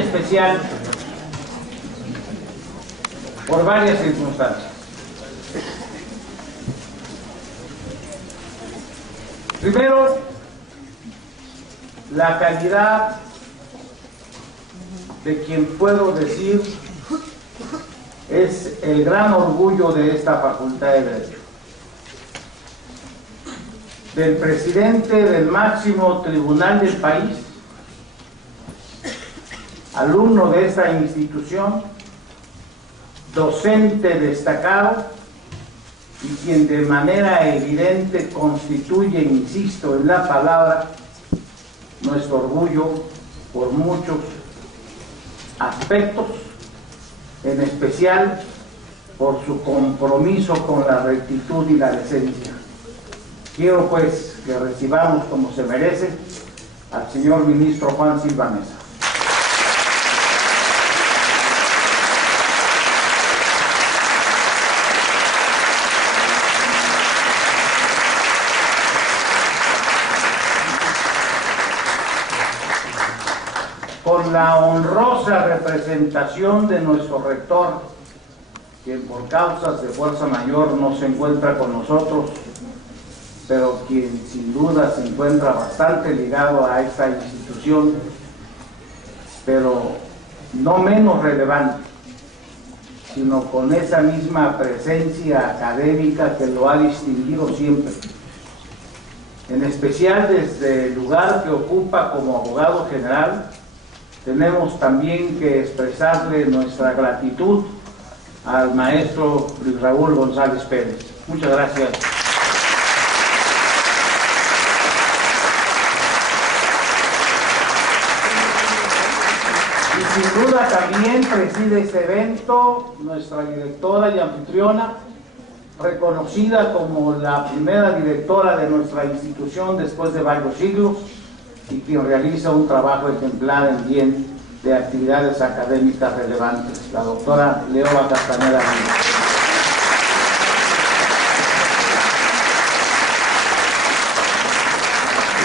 especial por varias circunstancias. Primero, la calidad de quien puedo decir es el gran orgullo de esta Facultad de Derecho, del presidente del máximo tribunal del país, alumno de esta institución, docente destacado y quien de manera evidente constituye, insisto en la palabra, nuestro orgullo por muchos aspectos, en especial por su compromiso con la rectitud y la decencia. Quiero pues que recibamos como se merece al señor ministro Juan Silva Mesa. Con la honrosa representación de nuestro rector, quien por causas de fuerza mayor no se encuentra con nosotros, pero quien sin duda se encuentra bastante ligado a esta institución, pero no menos relevante, sino con esa misma presencia académica que lo ha distinguido siempre, en especial desde el lugar que ocupa como abogado general. Tenemos también que expresarle nuestra gratitud al maestro Luis Raúl González Pérez. Muchas gracias. Y sin duda también preside este evento nuestra directora y anfitriona, reconocida como la primera directora de nuestra institución después de varios siglos, y quien realiza un trabajo ejemplar en bien de actividades académicas relevantes, la doctora Leoba Castañeda.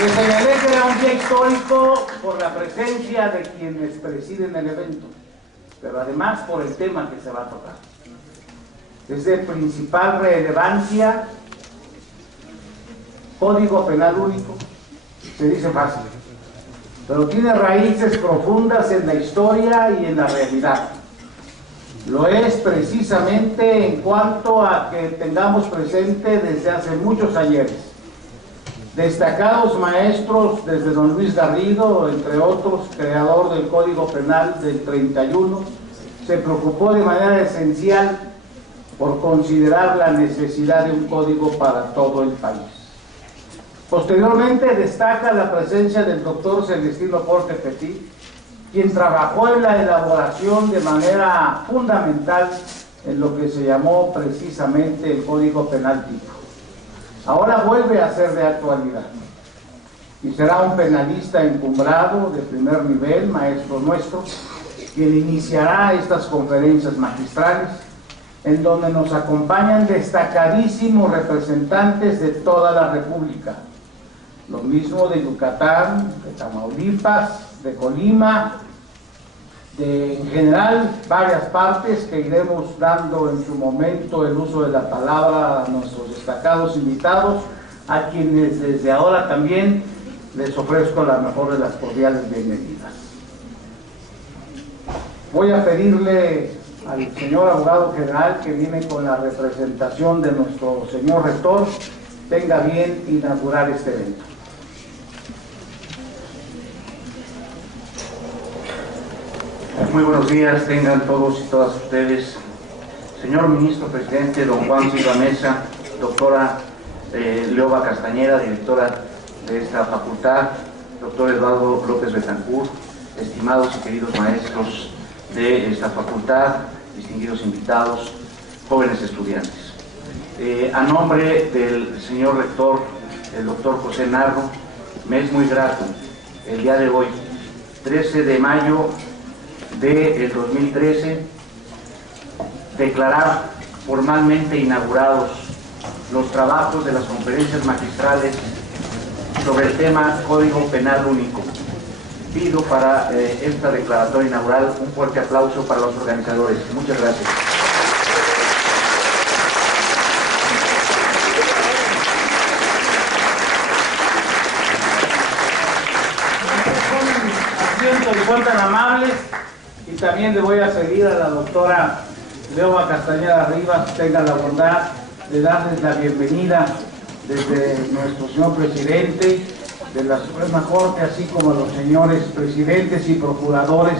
Les señalé que era un día histórico por la presencia de quienes presiden el evento, pero además por el tema que se va a tocar. Es de principal relevancia, Código Penal Único. Se dice fácil, pero tiene raíces profundas en la historia y en la realidad. Lo es precisamente en cuanto a que tengamos presente desde hace muchos ayeres destacados maestros, desde don Luis Garrido, entre otros, creador del Código Penal del 31, se preocupó de manera esencial por considerar la necesidad de un código para todo el país. Posteriormente destaca la presencia del doctor Celestino Porte Petit, quien trabajó en la elaboración de manera fundamental en lo que se llamó precisamente el Código Penal Tipo. Ahora vuelve a ser de actualidad y será un penalista encumbrado de primer nivel, maestro nuestro, quien iniciará estas conferencias magistrales en donde nos acompañan destacadísimos representantes de toda la República. Lo mismo de Yucatán, de Tamaulipas, de Colima, de en general varias partes que iremos dando en su momento el uso de la palabra a nuestros destacados invitados, a quienes desde ahora también les ofrezco la mejor de las cordiales bienvenidas. Voy a pedirle al señor abogado general, que viene con la representación de nuestro señor rector, tenga bien inaugurar este evento. Muy buenos días, tengan todos y todas ustedes. Señor ministro presidente, don Juan Silva Mesa, doctora Leoba Castañeda, directora de esta facultad, doctor Eduardo López Betancourt, estimados y queridos maestros de esta facultad, distinguidos invitados, jóvenes estudiantes. A nombre del señor rector, el doctor José Narro, me es muy grato el día de hoy, 13 de mayo del 2013, declarar formalmente inaugurados los trabajos de las conferencias magistrales sobre el tema Código Penal Único. pido para esta declaratoria inaugural un fuerte aplauso para los organizadores. Muchas gracias. Y son tan amables, y también le voy a seguir a la doctora Leoba Castañeda Rivas. Tenga la bondad de darles la bienvenida desde nuestro señor presidente de la Suprema Corte, así como a los señores presidentes y procuradores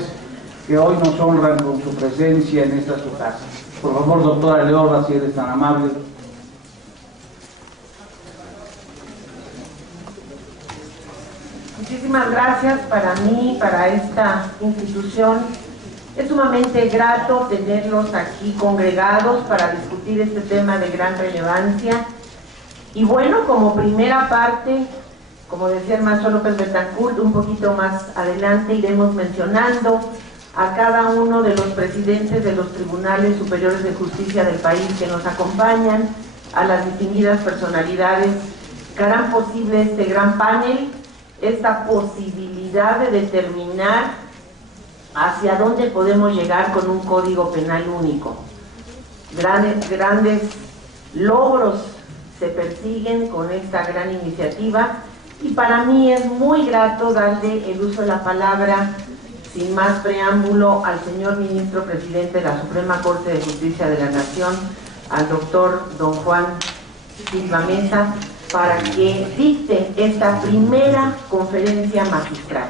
que hoy nos honran con su presencia en esta su casa. Por favor, doctora Leoba, si eres tan amable. Muchísimas gracias. Para mí, para esta institución, es sumamente grato tenerlos aquí congregados para discutir este tema de gran relevancia. Y bueno, como primera parte, como decía el maestro López Betancourt, un poquito más adelante iremos mencionando a cada uno de los presidentes de los tribunales superiores de justicia del país que nos acompañan, a las distinguidas personalidades que harán posible este gran panel, esta posibilidad de determinar hacia dónde podemos llegar con un código penal único. Grandes logros se persiguen con esta gran iniciativa, y para mí es muy grato darle el uso de la palabra, sin más preámbulo, al señor ministro presidente de la Suprema Corte de Justicia de la Nación, al doctor don Juan Silva Mesa, para que dicte esta primera conferencia magistral.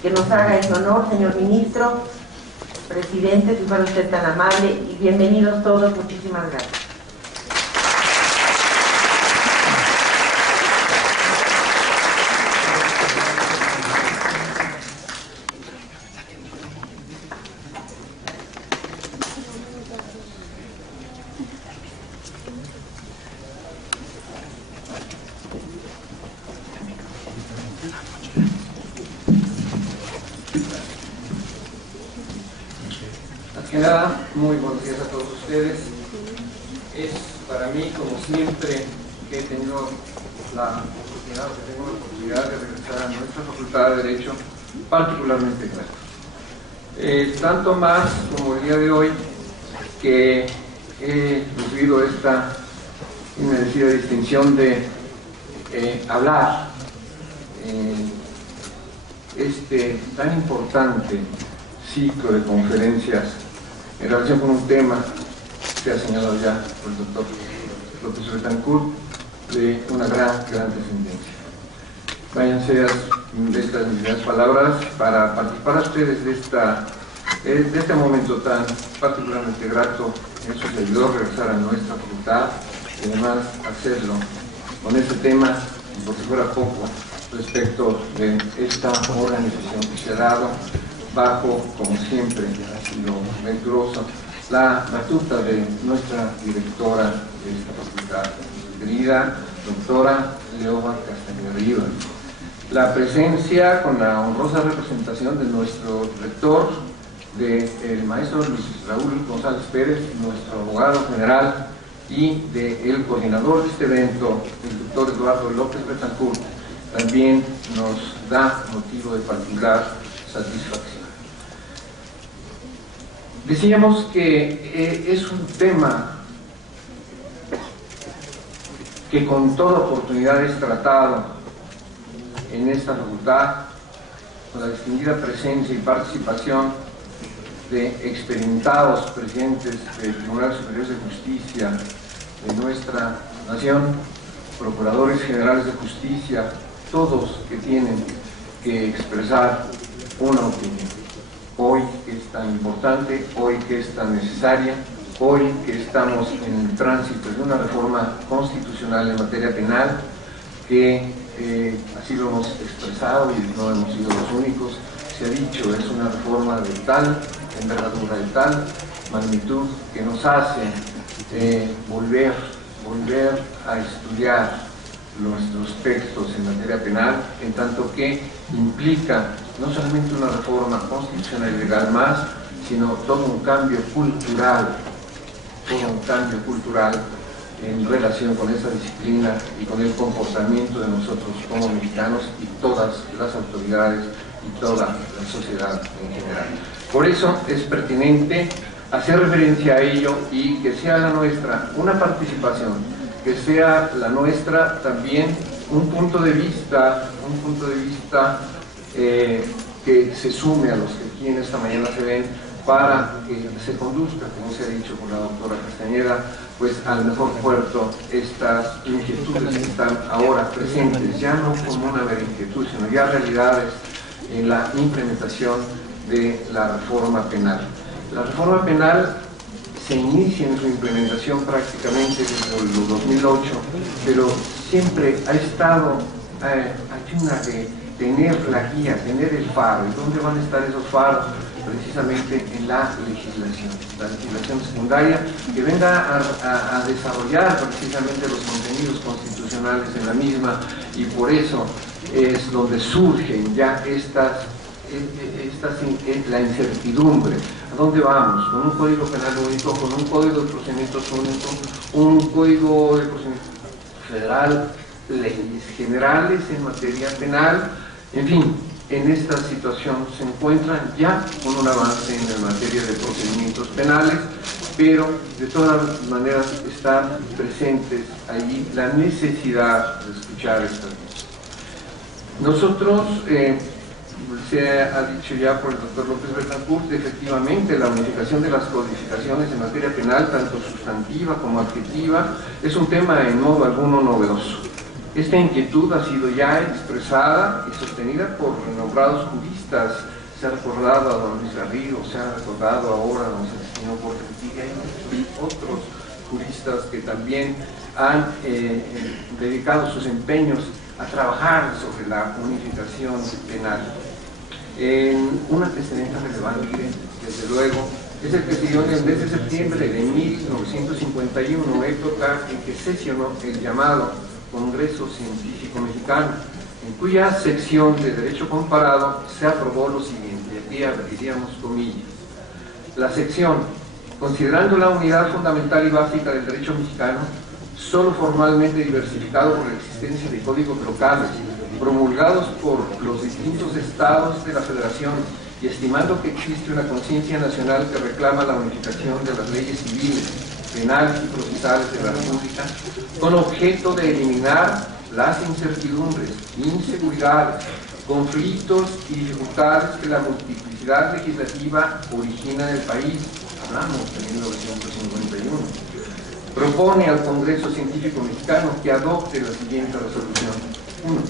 Que nos haga ese honor, señor ministro, presidente, si fuera usted tan amable, y bienvenidos todos. Muchísimas gracias. Muy buenos días a todos ustedes. Es para mí, como siempre, que he tenido la oportunidad de regresar a nuestra Facultad de Derecho, particularmente grato. Tanto más como el día de hoy, que he recibido esta inmerecida distinción de hablar en este tan importante ciclo de conferencias en relación con un tema que ha señalado ya por el doctor López Betancourt, de una gran trascendencia. Váyanse estas mis palabras para participar a ustedes de este momento tan particularmente grato en su servidor, regresar a nuestra facultad y además hacerlo con este tema, por si fuera poco, respecto de esta organización que se ha dado bajo, como siempre, ha sido venturoso, la batuta de nuestra directora de esta facultad, querida doctora Leoba Castañeda Rivas. La presencia con la honrosa representación de nuestro rector, del maestro Luis Raúl González Pérez, nuestro abogado general, y del coordinador de este evento, el doctor Eduardo López Betancourt, también nos da motivo de particular satisfacción. Decíamos que es un tema que con toda oportunidad es tratado en esta facultad, con la distinguida presencia y participación de experimentados presidentes de Tribunales Superiores de Justicia de nuestra nación, procuradores generales de justicia, todos que tienen que expresar una opinión. Hoy que es tan importante, hoy que es tan necesaria, hoy que estamos en el tránsito de una reforma constitucional en materia penal, que así lo hemos expresado y no hemos sido los únicos, se ha dicho, es una reforma de tal envergadura, de tal magnitud, que nos hace volver a estudiar nuestros textos en materia penal, en tanto que implica no solamente una reforma constitucional y legal más, sino todo un cambio cultural en relación con esa disciplina y con el comportamiento de nosotros como mexicanos y todas las autoridades y toda la sociedad en general. Por eso es pertinente hacer referencia a ello y que sea la nuestra una participación, que sea la nuestra también un punto de vista que se sume a los que aquí en esta mañana se ven, para que se conduzca, como se ha dicho por la doctora Castañeda, pues al mejor puerto estas inquietudes que están ahora presentes, ya no como una mera inquietud, sino ya realidades en la implementación de la reforma penal. La reforma penal se inicia en su implementación prácticamente desde el 2008, pero siempre ha estado ayuda de tener la guía, tener el faro. ¿Y dónde van a estar esos faros? Precisamente en la legislación secundaria, que venga a desarrollar precisamente los contenidos constitucionales en la misma, y por eso es donde surgen ya la incertidumbre. ¿A dónde vamos? ¿Con un código penal único, con un código de procedimientos único, un código de procedimientos federal, leyes generales en materia penal? En fin, en esta situación se encuentran ya con un avance en la materia de procedimientos penales, pero de todas maneras están presentes allí la necesidad de escuchar estas cosas. Nosotros, se ha dicho ya por el doctor López Betancourt, efectivamente la unificación de las codificaciones en materia penal, tanto sustantiva como adjetiva, es un tema en modo alguno novedoso. Esta inquietud ha sido ya expresada y sostenida por renombrados juristas. Se ha recordado a don Luis Garrido, se ha recordado ahora a don Celestino Portentilla y otros juristas que también han dedicado sus empeños a trabajar sobre la unificación penal. Un antecedente relevante, desde luego, es el que se dio en el mes de septiembre de 1951, época en que sesionó el llamado Congreso Científico Mexicano, en cuya sección de Derecho Comparado se aprobó lo siguiente, aquí abriríamos comillas. La sección, considerando la unidad fundamental y básica del derecho mexicano, solo formalmente diversificado por la existencia de códigos locales, promulgados por los distintos estados de la Federación, y estimando que existe una conciencia nacional que reclama la unificación de las leyes civiles, penales y procesales de la República, con objeto de eliminar las incertidumbres, inseguridades, conflictos y dificultades que la multiplicidad legislativa origina en el país. Hablamos de 1951. Propone al Congreso Científico Mexicano que adopte la siguiente resolución. 1.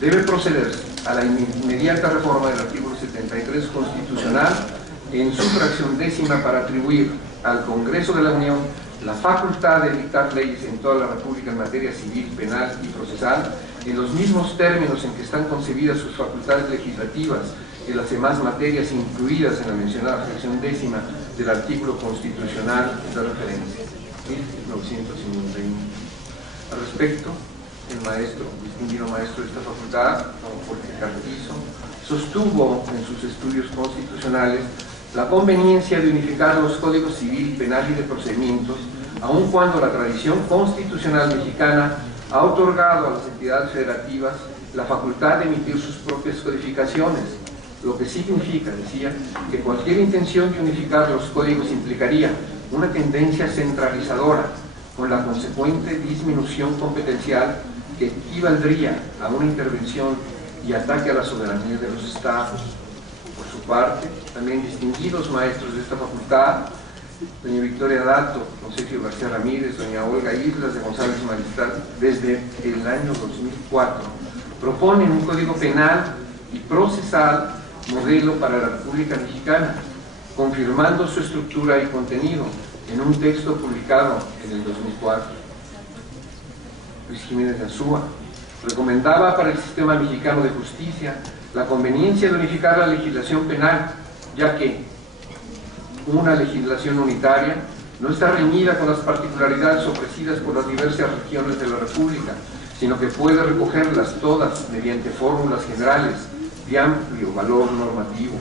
Debe procederse a la inmediata reforma del artículo 73 constitucional en su fracción décima para atribuir al Congreso de la Unión la facultad de dictar leyes en toda la República en materia civil, penal y procesal en los mismos términos en que están concebidas sus facultades legislativas en las demás materias incluidas en la mencionada fracción décima del artículo constitucional de referencia, 1951. Al respecto, el distinguido maestro de esta facultad, don Jorge Carrizo, sostuvo en sus estudios constitucionales la conveniencia de unificar los códigos civil, penal y de procedimientos, aun cuando la tradición constitucional mexicana ha otorgado a las entidades federativas la facultad de emitir sus propias codificaciones, lo que significa, decía, que cualquier intención de unificar los códigos implicaría una tendencia centralizadora, con la consecuente disminución competencial que equivaldría a una intervención y ataque a la soberanía de los estados. Por su parte, también distinguidos maestros de esta facultad, doña Victoria Dato, don Sergio García Ramírez, doña Olga Islas de González Mariscal, desde el año 2004, proponen un código penal y procesal modelo para la República Mexicana, confirmando su estructura y contenido en un texto publicado en el 2004. Luis Jiménez de Azúa recomendaba para el sistema mexicano de justicia la conveniencia de unificar la legislación penal, ya que una legislación unitaria no está reñida con las particularidades ofrecidas por las diversas regiones de la República, sino que puede recogerlas todas mediante fórmulas generales de amplio valor normativo,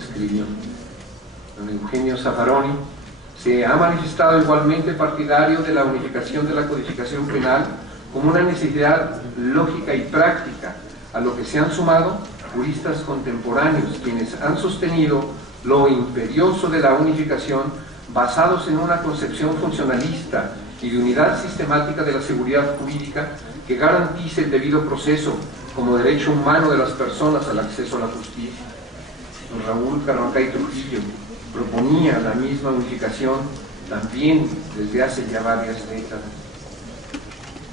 escribió. Don Eugenio Zaffaroni se ha manifestado igualmente partidario de la unificación de la codificación penal como una necesidad lógica y práctica, a lo que se han sumado juristas contemporáneos, quienes han sostenido lo imperioso de la unificación basados en una concepción funcionalista y de unidad sistemática de la seguridad jurídica que garantice el debido proceso como derecho humano de las personas al acceso a la justicia. Don Raúl Carvancay Trujillo proponía la misma unificación también desde hace ya varias décadas.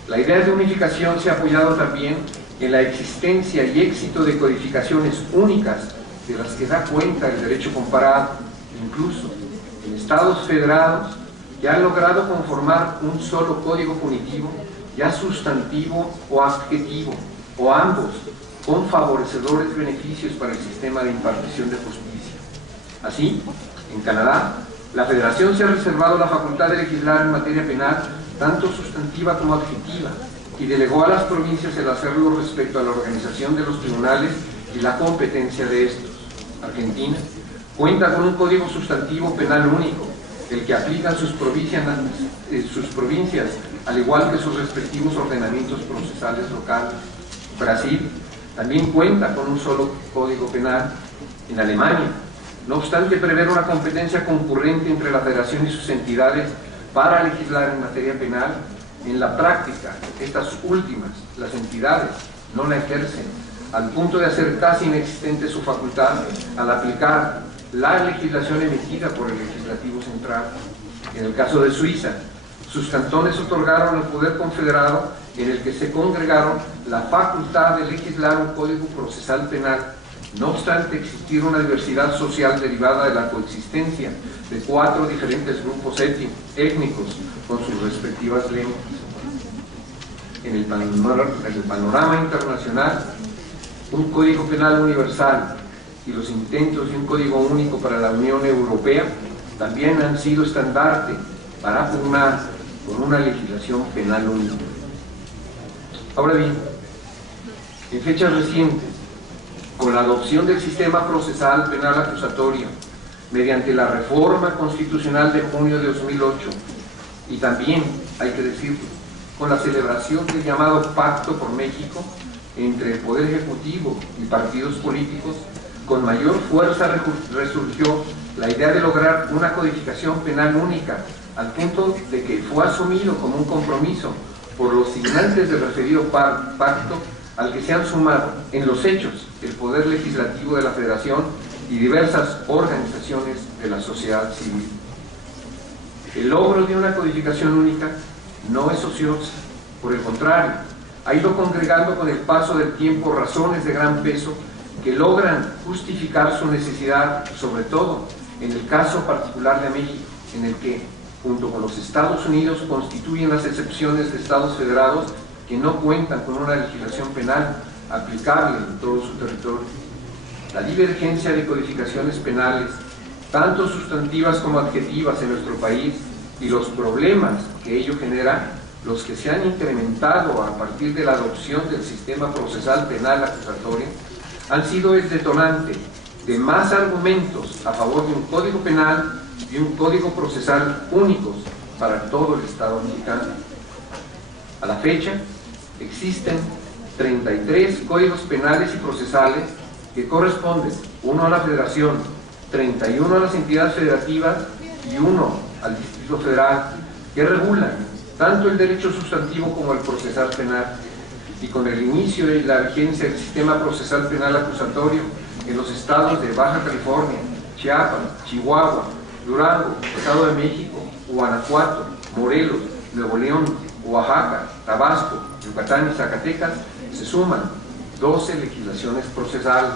La idea de unificación se ha apoyado también en la existencia y éxito de codificaciones únicas de las que da cuenta el derecho comparado, incluso en estados federados que han logrado conformar un solo código punitivo, ya sustantivo o adjetivo, o ambos, con favorecedores beneficios para el sistema de impartición de justicia. Así, en Canadá, la Federación se ha reservado la facultad de legislar en materia penal, tanto sustantiva como adjetiva, y delegó a las provincias el hacerlo respecto a la organización de los tribunales y la competencia de estos. Argentina cuenta con un código sustantivo penal único, el que aplican sus provincias, al igual que sus respectivos ordenamientos procesales locales. Brasil también cuenta con un solo código penal. En Alemania, no obstante prever una competencia concurrente entre la Federación y sus entidades para legislar en materia penal, en la práctica, estas últimas, las entidades, no la ejercen, al punto de hacer casi inexistente su facultad al aplicar la legislación emitida por el Legislativo Central. En el caso de Suiza, sus cantones otorgaron al Poder Confederado, en el que se congregaron, la facultad de legislar un código procesal penal, no obstante existir una diversidad social derivada de la coexistencia de 4 diferentes grupos étnicos con sus respectivas lenguas. En el panorama internacional, un código penal universal y los intentos de un código único para la Unión Europea también han sido estandarte para pugnar por una legislación penal única. Ahora bien, en fechas recientes, con la adopción del sistema procesal penal acusatorio mediante la reforma constitucional de junio de 2008 y también, hay que decirlo, con la celebración del llamado Pacto por México entre el Poder Ejecutivo y partidos políticos, con mayor fuerza resurgió la idea de lograr una codificación penal única, al punto de que fue asumido como un compromiso por los signantes del referido pacto, al que se han sumado en los hechos el Poder Legislativo de la Federación y diversas organizaciones de la sociedad civil. El logro de una codificación única no es ociosa, por el contrario, ha ido congregando con el paso del tiempo razones de gran peso que logran justificar su necesidad, sobre todo en el caso particular de México, en el que, junto con los Estados Unidos, constituyen las excepciones de Estados federados que no cuentan con una legislación penal aplicable en todo su territorio. La divergencia de codificaciones penales, tanto sustantivas como adjetivas en nuestro país, y los problemas que ello genera, los que se han incrementado a partir de la adopción del sistema procesal penal acusatorio, han sido el detonante de más argumentos a favor de un código penal y un código procesal únicos para todo el Estado mexicano. A la fecha, existen 33 códigos penales y procesales que corresponden, uno a la Federación, 31 a las entidades federativas y uno al Distrito Federal, que regulan tanto el derecho sustantivo como el procesal penal. Y con el inicio de la vigencia del sistema procesal penal acusatorio en los estados de Baja California, Chiapas, Chihuahua, Durango, Estado de México, Guanajuato, Morelos, Nuevo León, Oaxaca, Tabasco, Yucatán y Zacatecas, se suman 12 legislaciones procesales.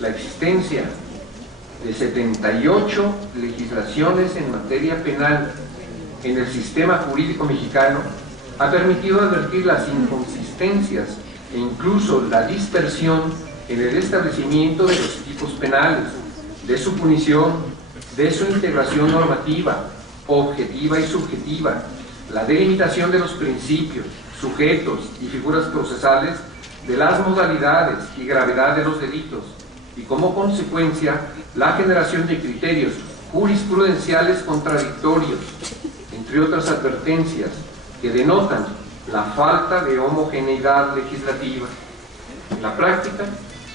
La existencia de 78 legislaciones en materia penal en el sistema jurídico mexicano ha permitido advertir las inconsistencias e incluso la dispersión en el establecimiento de los tipos penales, de su punición, de su integración normativa, objetiva y subjetiva, la delimitación de los principios, sujetos y figuras procesales, de las modalidades y gravedad de los delitos, y como consecuencia la generación de criterios jurisprudenciales contradictorios, entre otras advertencias que denotan la falta de homogeneidad legislativa. En la práctica,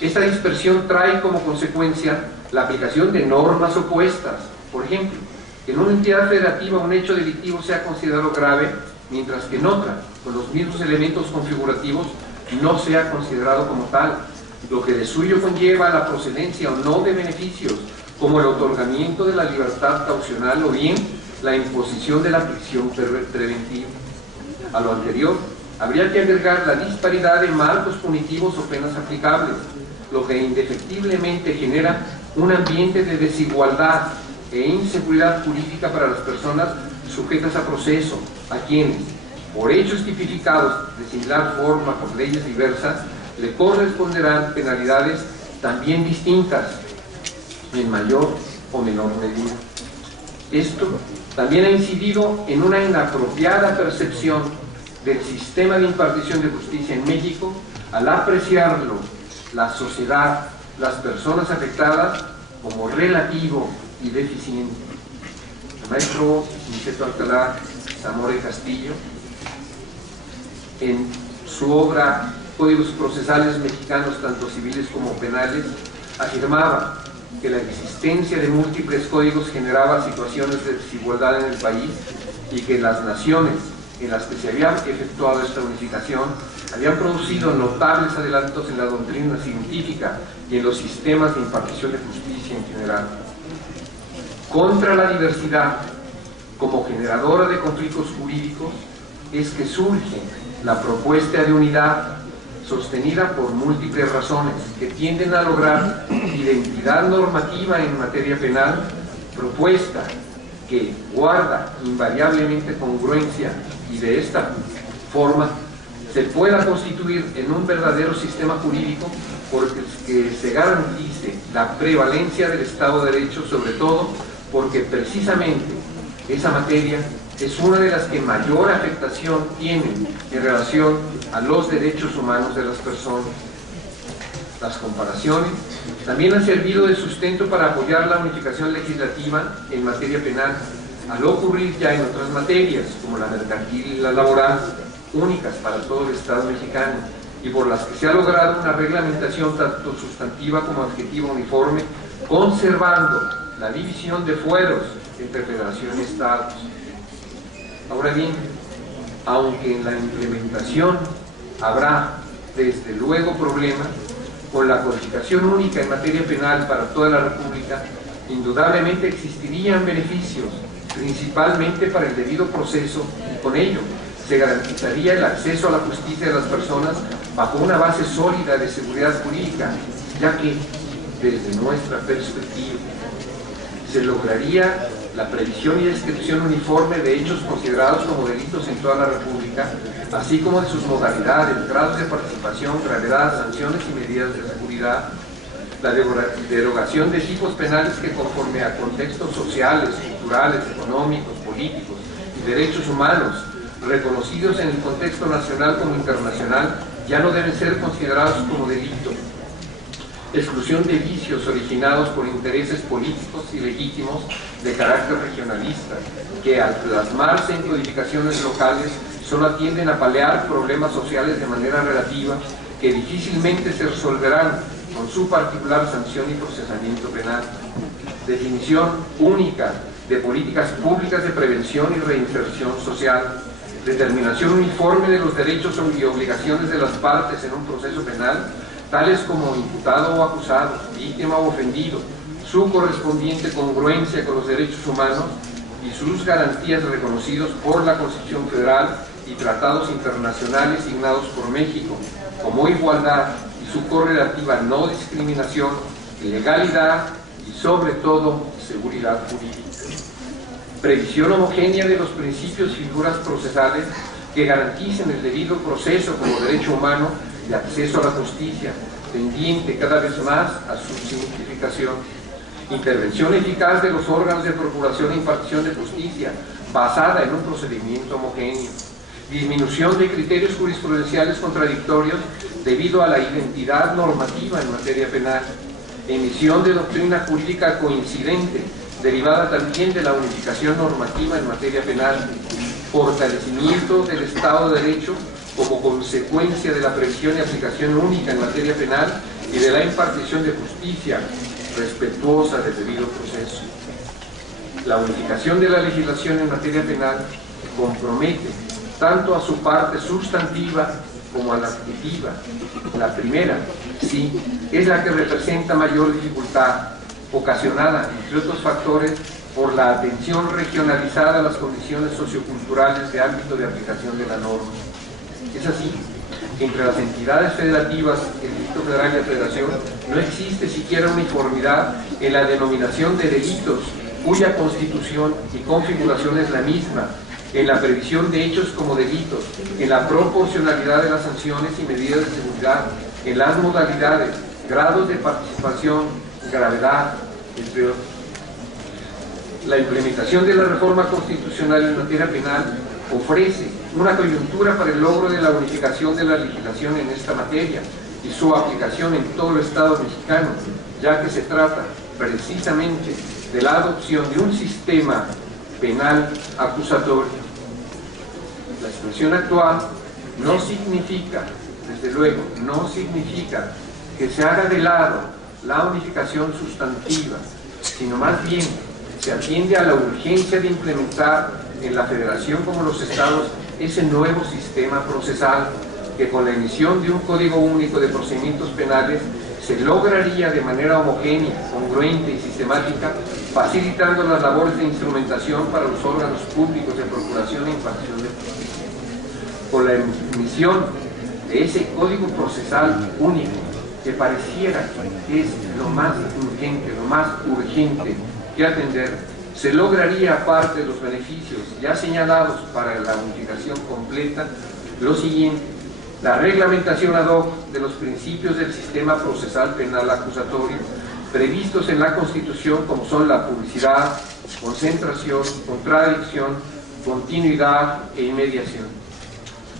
esta dispersión trae como consecuencia la aplicación de normas opuestas. Por ejemplo, que en una entidad federativa un hecho delictivo sea considerado grave, mientras que en otra, con los mismos elementos configurativos, no sea considerado como tal, lo que de suyo conlleva la procedencia o no de beneficios, como el otorgamiento de la libertad caucional o bien la imposición de la prisión preventiva. A lo anterior, habría que agregar la disparidad de marcos punitivos o penas aplicables, lo que indefectiblemente genera un ambiente de desigualdad e inseguridad jurídica para las personas sujetas a proceso, a quienes, por hechos tipificados de similar forma por leyes diversas, le corresponderán penalidades también distintas, en mayor o menor medida. Esto también ha incidido en una inapropiada percepción del sistema de impartición de justicia en México al apreciarlo la sociedad, las personas afectadas, como relativo y deficiente. El maestro Niceto Alcalá Zamora y Castillo, en su obra Códigos Procesales Mexicanos, tanto civiles como penales, afirmaba que la existencia de múltiples códigos generaba situaciones de desigualdad en el país y que las naciones en las que se había efectuado esta unificación habían producido notables adelantos en la doctrina científica y en los sistemas de impartición de justicia en general. Contra la diversidad como generadora de conflictos jurídicos es que surge la propuesta de unidad sostenida por múltiples razones que tienden a lograr identidad normativa en materia penal, propuesta que guarda invariablemente congruencia y de esta forma se pueda constituir en un verdadero sistema jurídico porque se garantice la prevalencia del Estado de Derecho, sobre todo porque precisamente esa materia es una de las que mayor afectación tiene en relación a los derechos humanos de las personas. Las comparaciones también han servido de sustento para apoyar la unificación legislativa en materia penal, al ocurrir ya en otras materias, como la mercantil y la laboral, únicas para todo el Estado mexicano, y por las que se ha logrado una reglamentación tanto sustantiva como adjetiva uniforme, conservando la división de fueros entre federación y estados. Ahora bien, aunque en la implementación habrá desde luego problemas, con la codificación única en materia penal para toda la República, indudablemente existirían beneficios, principalmente para el debido proceso, y con ello se garantizaría el acceso a la justicia de las personas bajo una base sólida de seguridad jurídica, ya que, desde nuestra perspectiva, se lograría la previsión y descripción uniforme de hechos considerados como delitos en toda la República, así como de sus modalidades, grados de participación, gravedad, sanciones y medidas de seguridad, la derogación de tipos penales que conforme a contextos sociales, culturales, económicos, políticos y derechos humanos reconocidos en el contexto nacional como internacional ya no deben ser considerados como delito. Exclusión de vicios originados por intereses políticos y legítimos de carácter regionalista, que al plasmarse en codificaciones locales solo atienden a paliar problemas sociales de manera relativa que difícilmente se resolverán con su particular sanción y procesamiento penal. Definición única de políticas públicas de prevención y reinserción social. Determinación uniforme de los derechos y obligaciones de las partes en un proceso penal, tales como imputado o acusado, víctima o ofendido, su correspondiente congruencia con los derechos humanos y sus garantías reconocidos por la Constitución Federal y tratados internacionales signados por México, como igualdad y su correlativa no discriminación, legalidad y sobre todo seguridad jurídica. Previsión homogénea de los principios y figuras procesales que garanticen el debido proceso como derecho humano de acceso a la justicia, tendiente cada vez más a su simplificación. Intervención eficaz de los órganos de procuración e impartición de justicia, basada en un procedimiento homogéneo. Disminución de criterios jurisprudenciales contradictorios debido a la identidad normativa en materia penal. Emisión de doctrina jurídica coincidente, derivada también de la unificación normativa en materia penal. Fortalecimiento del Estado de Derecho como como consecuencia de la previsión y aplicación única en materia penal y de la impartición de justicia respetuosa del debido proceso. La unificación de la legislación en materia penal compromete tanto a su parte sustantiva como a la adjetiva. La primera, sí, es la que representa mayor dificultad, ocasionada, entre otros factores, por la atención regionalizada a las condiciones socioculturales de ámbito de aplicación de la norma. Es así que entre las entidades federativas, el Distrito Federal y la Federación, no existe siquiera uniformidad en la denominación de delitos, cuya constitución y configuración es la misma, en la previsión de hechos como delitos, en la proporcionalidad de las sanciones y medidas de seguridad, en las modalidades, grados de participación, gravedad, entre otros. La implementación de la reforma constitucional en materia penal ofrece una coyuntura para el logro de la unificación de la legislación en esta materia y su aplicación en todo el Estado mexicano, ya que se trata precisamente de la adopción de un sistema penal acusatorio. La expresión actual no significa, desde luego, no significa que se haga de lado la unificación sustantiva, sino más bien se atiende a la urgencia de implementar en la Federación como los Estados ese nuevo sistema procesal que con la emisión de un Código Único de Procedimientos Penales se lograría de manera homogénea, congruente y sistemática, facilitando las labores de instrumentación para los órganos públicos de procuración e impartición de justicia. Con la emisión de ese Código Procesal único, que pareciera que es lo más urgente, que atender, se lograría, aparte de los beneficios ya señalados para la unificación completa, lo siguiente: la reglamentación ad hoc de los principios del sistema procesal penal acusatorio previstos en la Constitución, como son la publicidad, concentración, contradicción, continuidad e inmediación.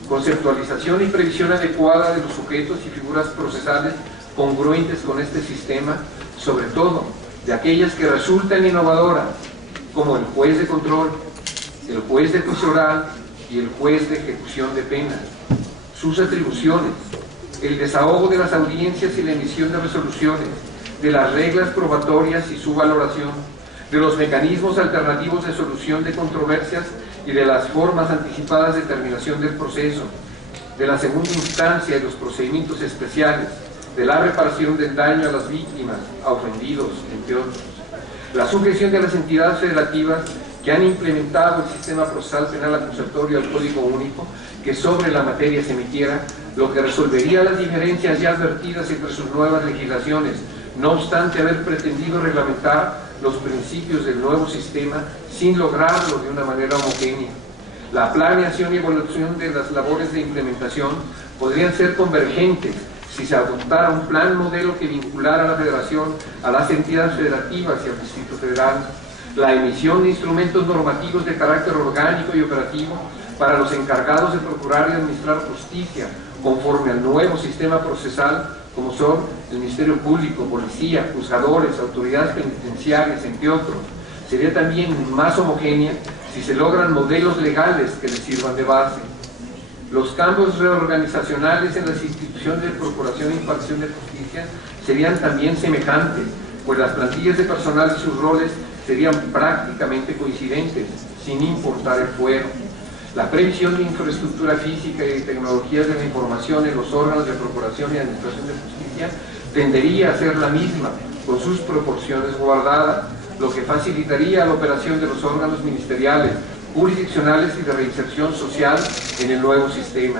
Conceptualización y previsión adecuada de los sujetos y figuras procesales congruentes con este sistema, sobre todo de aquellas que resultan innovadoras, como el juez de control, el juez de juicio oral y el juez de ejecución de pena. Sus atribuciones, el desahogo de las audiencias y la emisión de resoluciones, de las reglas probatorias y su valoración, de los mecanismos alternativos de solución de controversias y de las formas anticipadas de terminación del proceso, de la segunda instancia y los procedimientos especiales, de la reparación del daño a las víctimas, a ofendidos, entre otros. La sujeción de las entidades federativas que han implementado el sistema procesal penal acusatorio al Código Único, que sobre la materia se emitiera, lo que resolvería las diferencias ya advertidas entre sus nuevas legislaciones, no obstante haber pretendido reglamentar los principios del nuevo sistema sin lograrlo de una manera homogénea. La planeación y evaluación de las labores de implementación podrían ser convergentes si se adoptara un plan modelo que vinculara a la Federación, a las entidades federativas y al Distrito Federal. La emisión de instrumentos normativos de carácter orgánico y operativo para los encargados de procurar y administrar justicia conforme al nuevo sistema procesal, como son el Ministerio Público, Policía, juzgadores, autoridades penitenciarias, entre otros. Sería también más homogénea si se logran modelos legales que les sirvan de base. Los cambios reorganizacionales en las instituciones de procuración e impartición de justicia serían también semejantes, pues las plantillas de personal y sus roles serían prácticamente coincidentes, sin importar el fuero. La previsión de infraestructura física y de tecnologías de la información en los órganos de procuración y administración de justicia tendería a ser la misma, con sus proporciones guardadas, lo que facilitaría la operación de los órganos ministeriales, jurisdiccionales y de reinserción social en el nuevo sistema.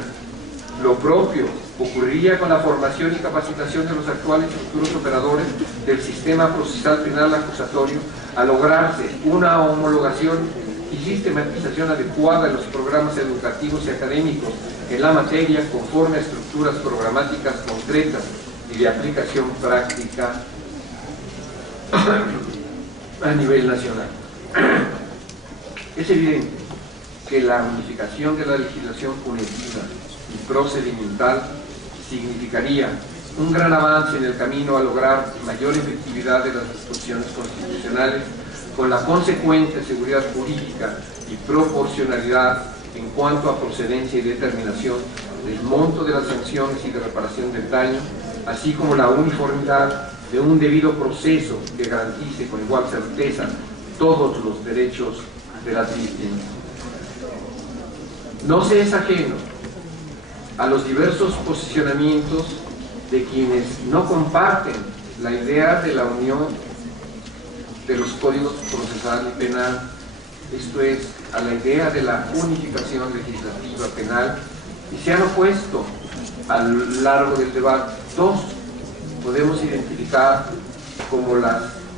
Lo propio ocurriría con la formación y capacitación de los actuales y futuros operadores del sistema procesal penal acusatorio, a lograrse una homologación y sistematización adecuada de los programas educativos y académicos en la materia conforme a estructuras programáticas concretas y de aplicación práctica a nivel nacional. Es evidente que la unificación de la legislación punitiva y procedimental significaría un gran avance en el camino a lograr mayor efectividad de las disposiciones constitucionales, con la consecuente seguridad jurídica y proporcionalidad en cuanto a procedencia y determinación el monto de las sanciones y de reparación del daño, así como la uniformidad de un debido proceso que garantice con igual certeza todos los derechos de las víctimas. No se es ajeno a los diversos posicionamientos de quienes no comparten la idea de la unión de los códigos procesal y penal, esto es, a la idea de la unificación legislativa penal, y se han opuesto a lo largo del debate. Dos podemos identificar como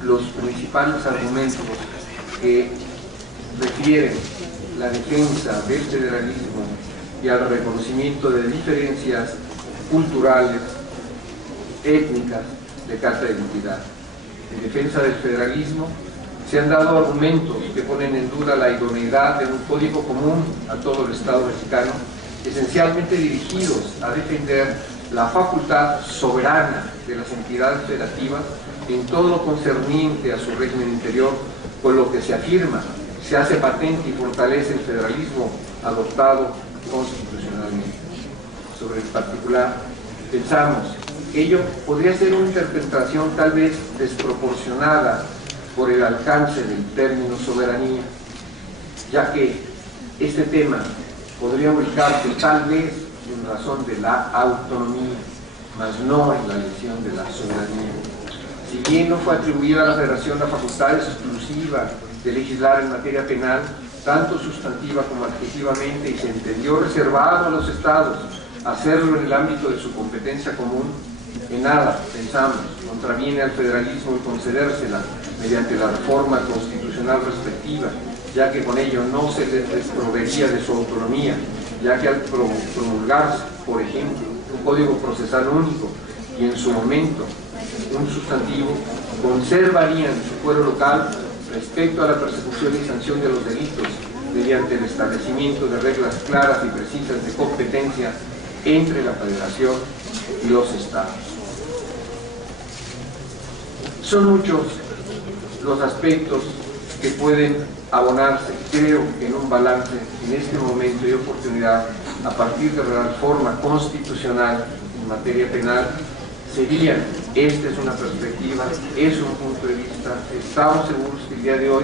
los principales argumentos que refieren la defensa del federalismo y al reconocimiento de diferencias culturales, étnicas, de carta de identidad. En defensa del federalismo se han dado argumentos que ponen en duda la idoneidad de un código común a todo el Estado mexicano, esencialmente dirigidos a defender la facultad soberana de las entidades federativas en todo lo concerniente a su régimen interior, con lo que se afirma, se hace patente y fortalece el federalismo adoptado constitucionalmente. Sobre el particular, pensamos que ello podría ser una interpretación tal vez desproporcionada por el alcance del término soberanía, ya que este tema podría ubicarse tal vez en razón de la autonomía, mas no en la lesión de la soberanía. Si bien no fue atribuida a la Federación la facultad exclusiva de legislar en materia penal, tanto sustantiva como adjetivamente, y se entendió reservado a los estados hacerlo en el ámbito de su competencia común, en nada, pensamos, contraviene al federalismo el concedérsela mediante la reforma constitucional respectiva, ya que con ello no se les desproveería de su autonomía, ya que al promulgarse, por ejemplo, un código procesal único y en su momento un sustantivo, conservarían su fuero local respecto a la persecución y sanción de los delitos mediante el establecimiento de reglas claras y precisas de competencia entre la Federación y los Estados. Son muchos los aspectos que pueden abonarse, creo que en un balance en este momento y oportunidad, a partir de la reforma constitucional en materia penal, serían, esta es una perspectiva, es un punto de vista, estamos seguros que el día de hoy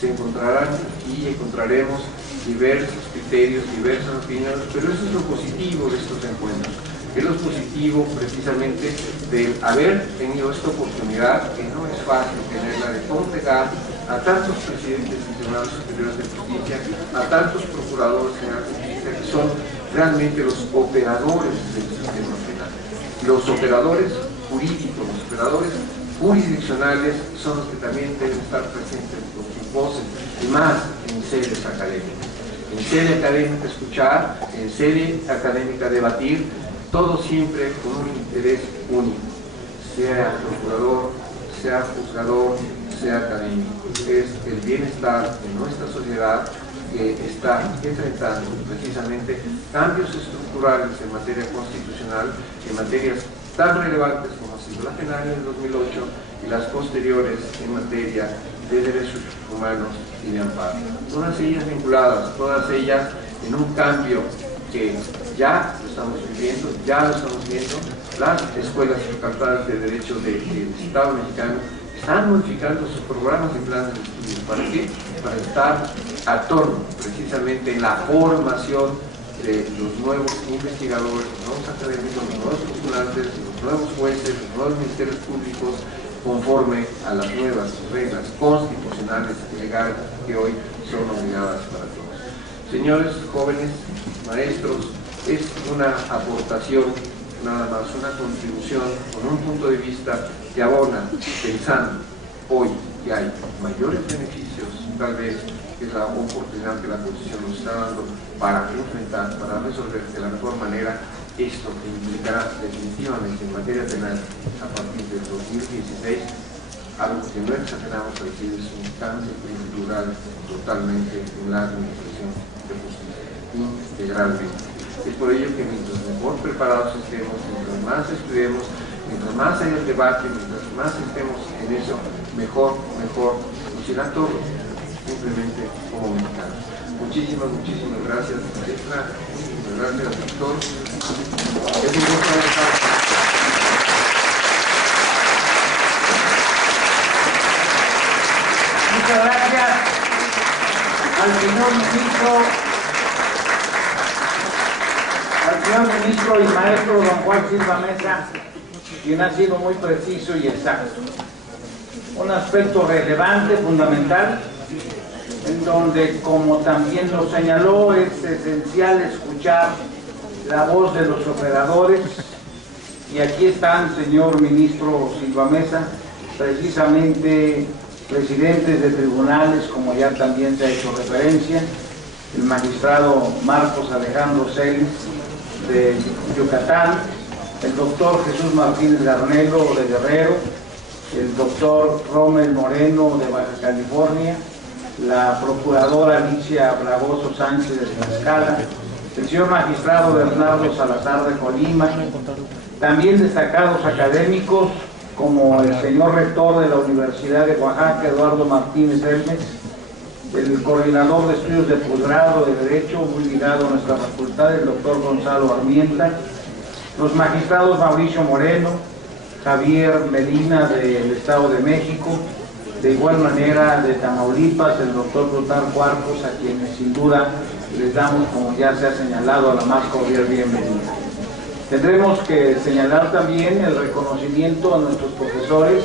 se encontrarán y encontraremos diversos criterios, diversas opiniones, pero eso es lo positivo de estos encuentros. Es lo positivo precisamente de haber tenido esta oportunidad, que no es fácil tenerla, de congregar a tantos presidentes de tribunales superiores de justicia, a tantos procuradores generales de justicia, que son realmente los operadores del sistema penal. Los operadores jurídicos, los operadores jurisdiccionales son los que también deben estar presentes con sus voces, y más en sedes académicas. En sede académica escuchar, en sede académica debatir, todo siempre con un interés único, sea procurador, sea juzgador, sea académico. Es el bienestar de nuestra sociedad que está enfrentando precisamente cambios estructurales en materia constitucional, en materias tan relevantes como ha sido la penal en el 2008 y las posteriores en materia de derechos humanos y de amparo. Todas ellas vinculadas, todas ellas en un cambio que ya lo estamos viviendo, ya lo estamos viendo. Las escuelas y facultades de Derecho del Estado mexicano están modificando sus programas y planes de estudio. ¿Para qué? Para estar a tono precisamente en la formación de los nuevos investigadores, los nuevos académicos, los nuevos postulantes, los nuevos jueces, los nuevos ministerios públicos, conforme a las nuevas reglas constitucionales y legales que hoy son obligadas para todos. Señores jóvenes, maestros, es una aportación, nada más, una contribución con un punto de vista que abona, pensando hoy que hay mayores beneficios, tal vez es la oportunidad que la Constitución nos está dando para enfrentar, para resolver de la mejor manera esto que implicará definitivamente en materia penal a partir del 2016, algo que no exageramos a decir, es un cambio cultural totalmente en la administración de justicia, integralmente. Es por ello que mientras mejor preparados estemos, mientras más estudiemos, mientras más haya el debate, mientras más estemos en eso, mejor nos irá todo, simplemente como mexicanos. Muchísimas gracias, maestra. Muchísimas gracias, doctor. Es un gusto estar. Muchas gracias al señor ministro y maestro don Juan Silva Mesa, quien ha sido muy preciso y exacto. Un aspecto relevante, fundamental, en donde, como también lo señaló, es esencial escuchar la voz de los operadores. Y aquí están, señor ministro Silva Mesa, precisamente presidentes de tribunales, como ya también se ha hecho referencia, el magistrado Marcos Alejandro Celis de Yucatán, el doctor Jesús Martínez Garnelo de Guerrero, el doctor Rommel Moreno de Baja California, la procuradora Alicia Fragoso Sánchez de Tlaxcala, el señor magistrado Bernardo Salazar de Colima, también destacados académicos como el señor rector de la Universidad de Oaxaca, Eduardo Martínez Hermes, el coordinador de estudios de posgrado de Derecho, muy ligado a nuestra facultad, el doctor Gonzalo Armienta, los magistrados Mauricio Moreno, Javier Medina del Estado de México, de igual manera de Tamaulipas, el doctor Plutarco Arcos, a quienes sin duda les damos, como ya se ha señalado, a la más cordial bienvenida. Tendremos que señalar también el reconocimiento a nuestros profesores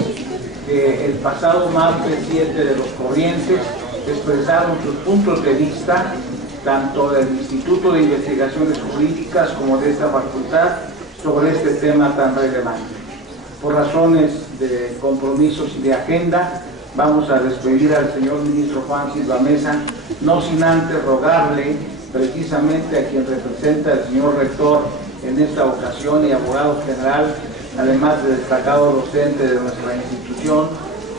que el pasado martes 7 de los Corrientes expresaron sus puntos de vista, tanto del Instituto de Investigaciones Jurídicas como de esta facultad, sobre este tema tan relevante. Por razones de compromisos y de agenda, vamos a despedir al señor ministro Juan Silva Mesa, no sin antes rogarle precisamente a quien representa el señor rector en esta ocasión y abogado general, además de destacado docente de nuestra institución,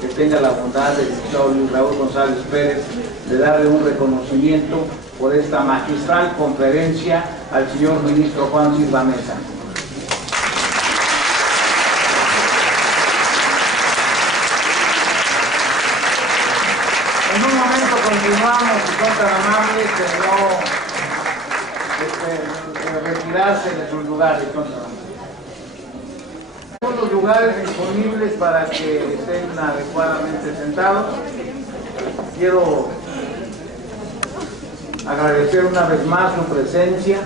que tenga la bondad del licenciado Luis Raúl González Pérez de darle un reconocimiento por esta magistral conferencia al señor ministro Juan Silva Mesa. En un momento continuamos, si son tan amables, de retirarse de sus lugares. Son los lugares disponibles para que estén adecuadamente sentados. Quiero agradecer una vez más su presencia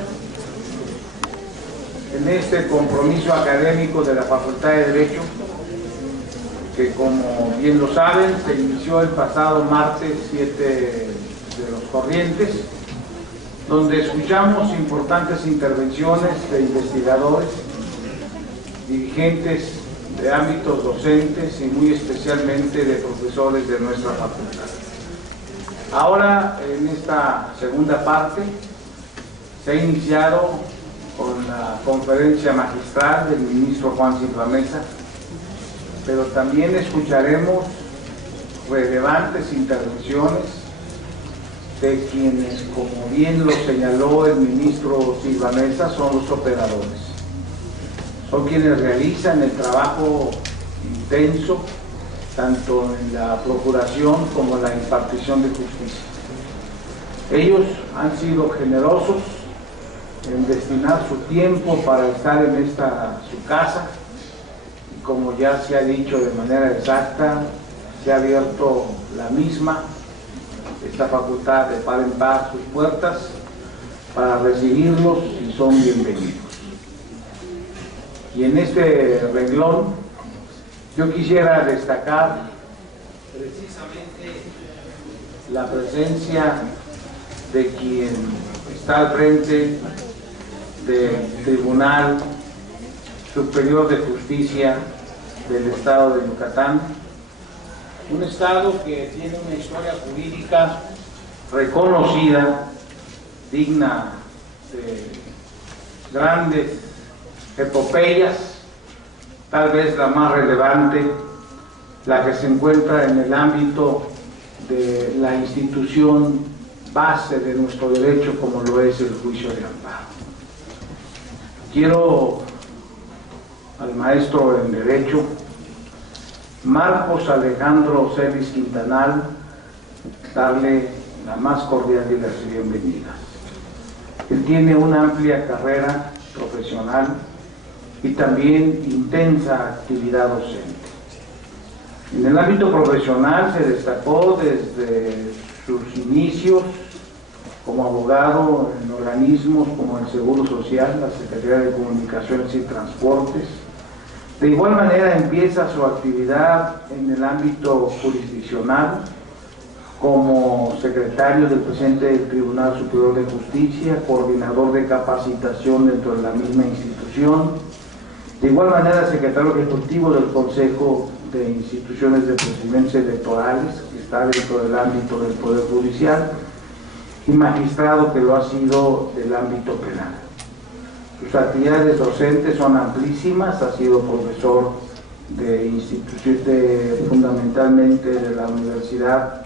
en este compromiso académico de la Facultad de Derecho, que, como bien lo saben, se inició el pasado martes 7 de los Corrientes, donde escuchamos importantes intervenciones de investigadores, dirigentes de ámbitos docentes y muy especialmente de profesores de nuestra facultad. Ahora, en esta segunda parte, se ha iniciado con la conferencia magistral del ministro Juan Silva Mesa, pero también escucharemos relevantes intervenciones de quienes, como bien lo señaló el ministro Silva Mesa, son los operadores. Son quienes realizan el trabajo intenso, tanto en la procuración como en la impartición de justicia. Ellos han sido generosos en destinar su tiempo para estar en esta su casa, y como ya se ha dicho de manera exacta, se ha abierto la misma, esta facultad de par en par sus puertas para recibirlos y son bienvenidos. Y en este renglón yo quisiera destacar precisamente la presencia de quien está al frente del Tribunal Superior de Justicia del Estado de Yucatán, un estado que tiene una historia jurídica reconocida, digna de grandes epopeyas, tal vez la más relevante, la que se encuentra en el ámbito de la institución base de nuestro derecho, como lo es el juicio de amparo. Quiero al maestro en Derecho, Marcos Alejandro Celis Quintanal, darle la más cordial de las bienvenidas. Él tiene una amplia carrera profesional y también intensa actividad docente. En el ámbito profesional se destacó desde sus inicios como abogado en organismos como el Seguro Social, la Secretaría de Comunicaciones y Transportes. De igual manera empieza su actividad en el ámbito jurisdiccional como secretario del presidente del Tribunal Superior de Justicia, coordinador de capacitación dentro de la misma institución. De igual manera secretario ejecutivo del Consejo de Instituciones de Procedimientos Electorales, que está dentro del ámbito del Poder Judicial, y magistrado que lo ha sido del ámbito penal. Sus actividades docentes son amplísimas, ha sido profesor de instituciones fundamentalmente de la Universidad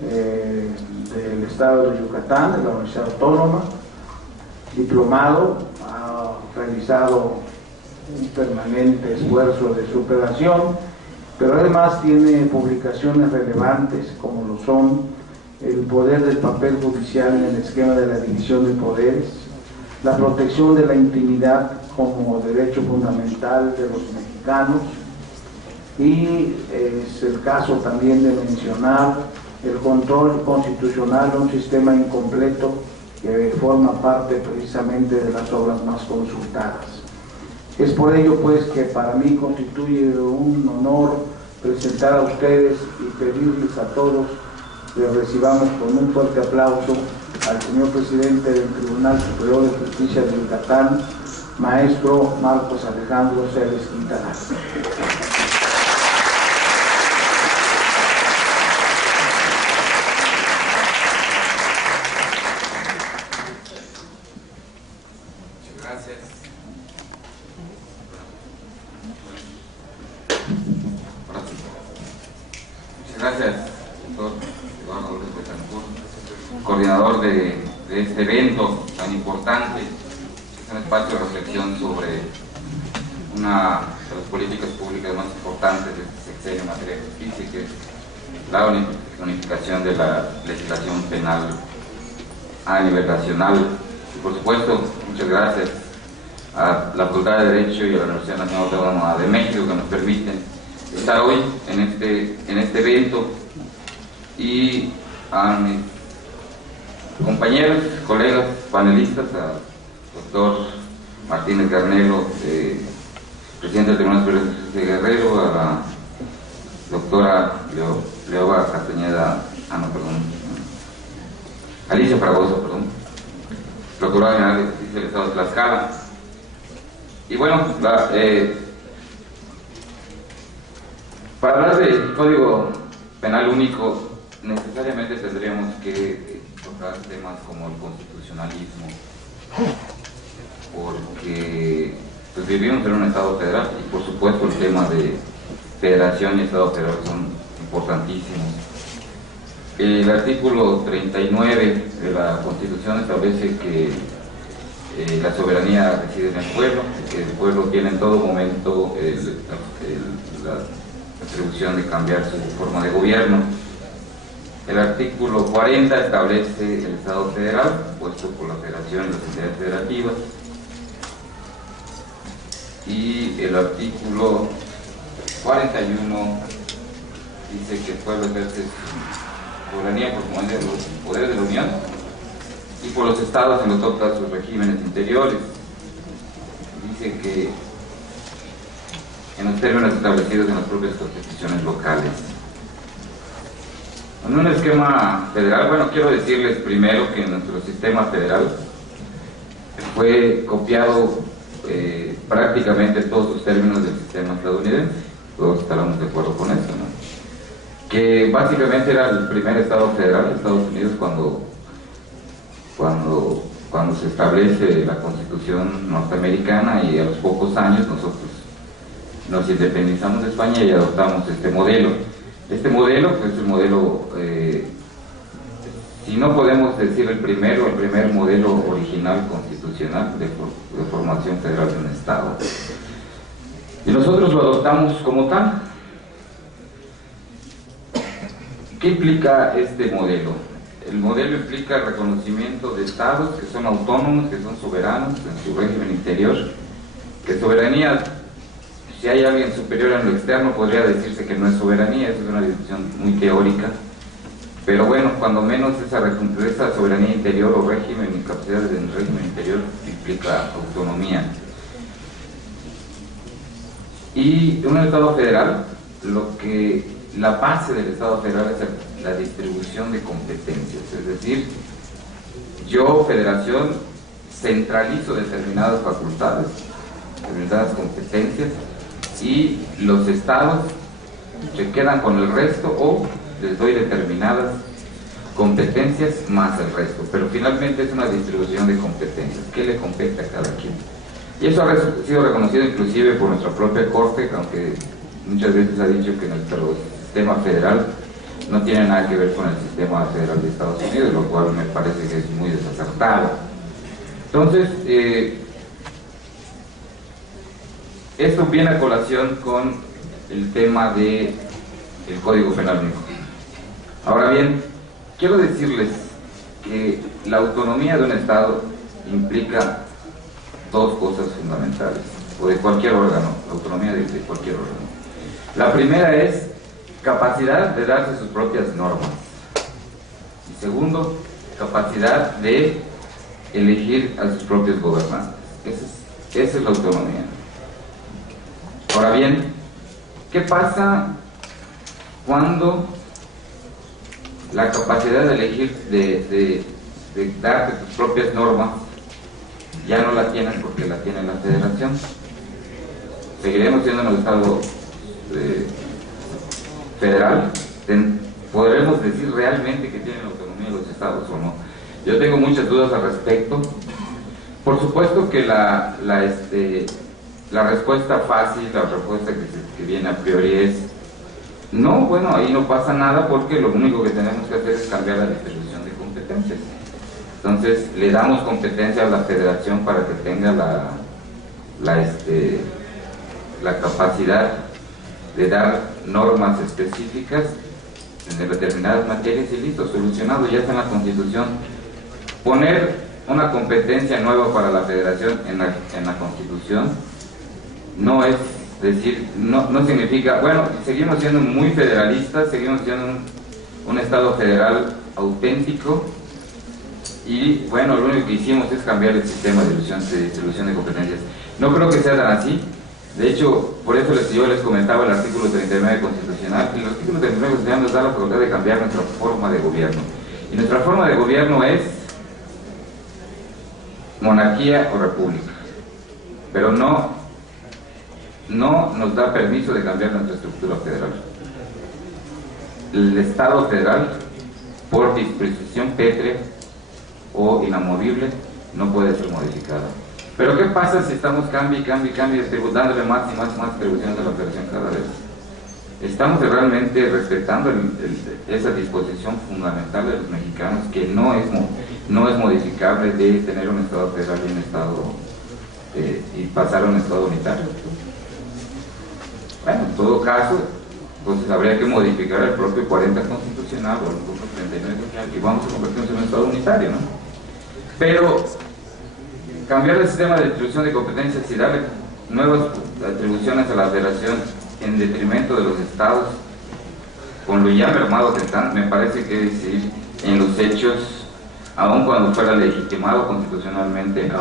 del Estado de Yucatán, de la Universidad Autónoma, diplomado, ha realizado un permanente esfuerzo de superación, pero además tiene publicaciones relevantes como lo son el poder del papel judicial en el esquema de la división de poderes, la protección de la intimidad como derecho fundamental de los mexicanos, y es el caso también de mencionar el control constitucional de un sistema incompleto que forma parte precisamente de las obras más consultadas. Es por ello pues que para mí constituye un honor presentar a ustedes y pedirles a todos que recibamos con un fuerte aplauso al señor presidente del Tribunal Superior de Justicia de Yucatán, maestro Marcos Alejandro Celes Quintana. Gracias, doctor Eduardo López Betancourt, coordinador de este evento tan importante. Es un espacio de reflexión sobre una de las políticas públicas más importantes de este sexenio en materia de justicia, que es la unificación de la legislación penal a nivel nacional. Y por supuesto, muchas gracias a la Facultad de Derecho y a la Universidad Nacional Autónoma de México que nos permiten estar hoy en este evento, y a mis compañeros, colegas, panelistas, al doctor Martínez Garnelo, presidente del Tribunal Superior de Justicia de Guerrero, a la doctora Leoba Castañeda, Alicia Fragoso, Procuradora General de Justicia del Estado de Tlaxcala. Y bueno, para hablar del Código Penal Único, necesariamente tendríamos que tocar temas como el constitucionalismo, porque pues, vivimos en un Estado federal y por supuesto el tema de federación y Estado federal son importantísimos. El artículo 39 de la Constitución establece que la soberanía reside en el pueblo, que el pueblo tiene en todo momento la atribución de cambiar su forma de gobierno. El artículo 40 establece el Estado federal, puesto por la Federación y las entidades federativas. Y el artículo 41 dice que el pueblo ejerce su soberanía por los poderes de la Unión y por los estados en los toca sus regímenes interiores. Dice que en los términos establecidos en las propias constituciones locales. En un esquema federal, bueno, quiero decirles primero que nuestro sistema federal fue copiado prácticamente todos los términos del sistema estadounidense, todos estaremos de acuerdo con eso, ¿no? Que básicamente era el primer estado federal de Estados Unidos cuando se establece la Constitución norteamericana, y a los pocos años nosotros nos independizamos de España y adoptamos este modelo. Este modelo, pues el modelo, si no podemos decir el primer modelo original constitucional de formación federal de un Estado. Y nosotros lo adoptamos como tal. ¿Qué implica este modelo? el modelo implica el reconocimiento de estados que son autónomos, que son soberanos en su régimen interior, que soberanía, si hay alguien superior en lo externo, podría decirse que no es soberanía, eso es una discusión muy teórica, pero bueno, cuando menos esa soberanía interior o régimen y capacidades del régimen interior implica autonomía. Y un Estado federal, la base del Estado federal es la distribución de competencias, es decir, yo, federación, centralizo determinadas facultades, determinadas competencias, y los estados se quedan con el resto o les doy determinadas competencias más el resto, pero finalmente es una distribución de competencias, ¿qué le compete a cada quien? Y eso ha sido reconocido inclusive por nuestra propia Corte, aunque muchas veces ha dicho que nuestro sistema federal no tiene nada que ver con el sistema federal de Estados Unidos, lo cual me parece que es muy desacertado. Entonces, esto viene a colación con el tema del Código Penal único. Ahora bien, quiero decirles que la autonomía de un Estado implica dos cosas fundamentales, o de cualquier órgano, la autonomía de cualquier órgano. La primera es capacidad de darse sus propias normas. Y segundo, capacidad de elegir a sus propios gobernantes. Esa es la autonomía. Ahora bien, ¿qué pasa cuando la capacidad de elegir, de darte tus propias normas, ya no la tienes porque la tiene la federación? Seguiremos siendo un Estado federal. ¿Podremos decir realmente que tienen autonomía los estados o no? Yo tengo muchas dudas al respecto. Por supuesto que la respuesta fácil, la respuesta que viene a priori es no, bueno, ahí no pasa nada porque lo único que tenemos que hacer es cambiar la distribución de competencias. Entonces le damos competencia a la federación para que tenga la capacidad de dar normas específicas en determinadas materias y listo, solucionado, ya está en la Constitución. Poner una competencia nueva para la federación en la Constitución no es decir, no significa, bueno, seguimos siendo muy federalistas, seguimos siendo un Estado federal auténtico y bueno, lo único que hicimos es cambiar el sistema de distribución de competencias. No creo que sea tan así. De hecho, por eso yo les comentaba el artículo 39 constitucional. El artículo 39 constitucional nos da la facultad de cambiar nuestra forma de gobierno. Y nuestra forma de gobierno es monarquía o república. Pero no nos da permiso de cambiar nuestra estructura federal. El Estado federal, por disposición pétrea o inamovible, no puede ser modificado. Pero ¿qué pasa si estamos dándole más y más atribuciones a la federación cada vez? Estamos realmente respetando esa disposición fundamental de los mexicanos que no es modificable de tener un Estado federal y un Estado y pasar a un Estado unitario. Bueno, en todo caso, entonces habría que modificar el propio 40 constitucional o el propio 39 constitucional y vamos a convertirnos en un Estado unitario, ¿no? Pero cambiar el sistema de distribución de competencias y darle nuevas atribuciones a la federación en detrimento de los estados, con lo ya mermado que están, me parece que decir en los hechos, aun cuando fuera legitimado constitucionalmente a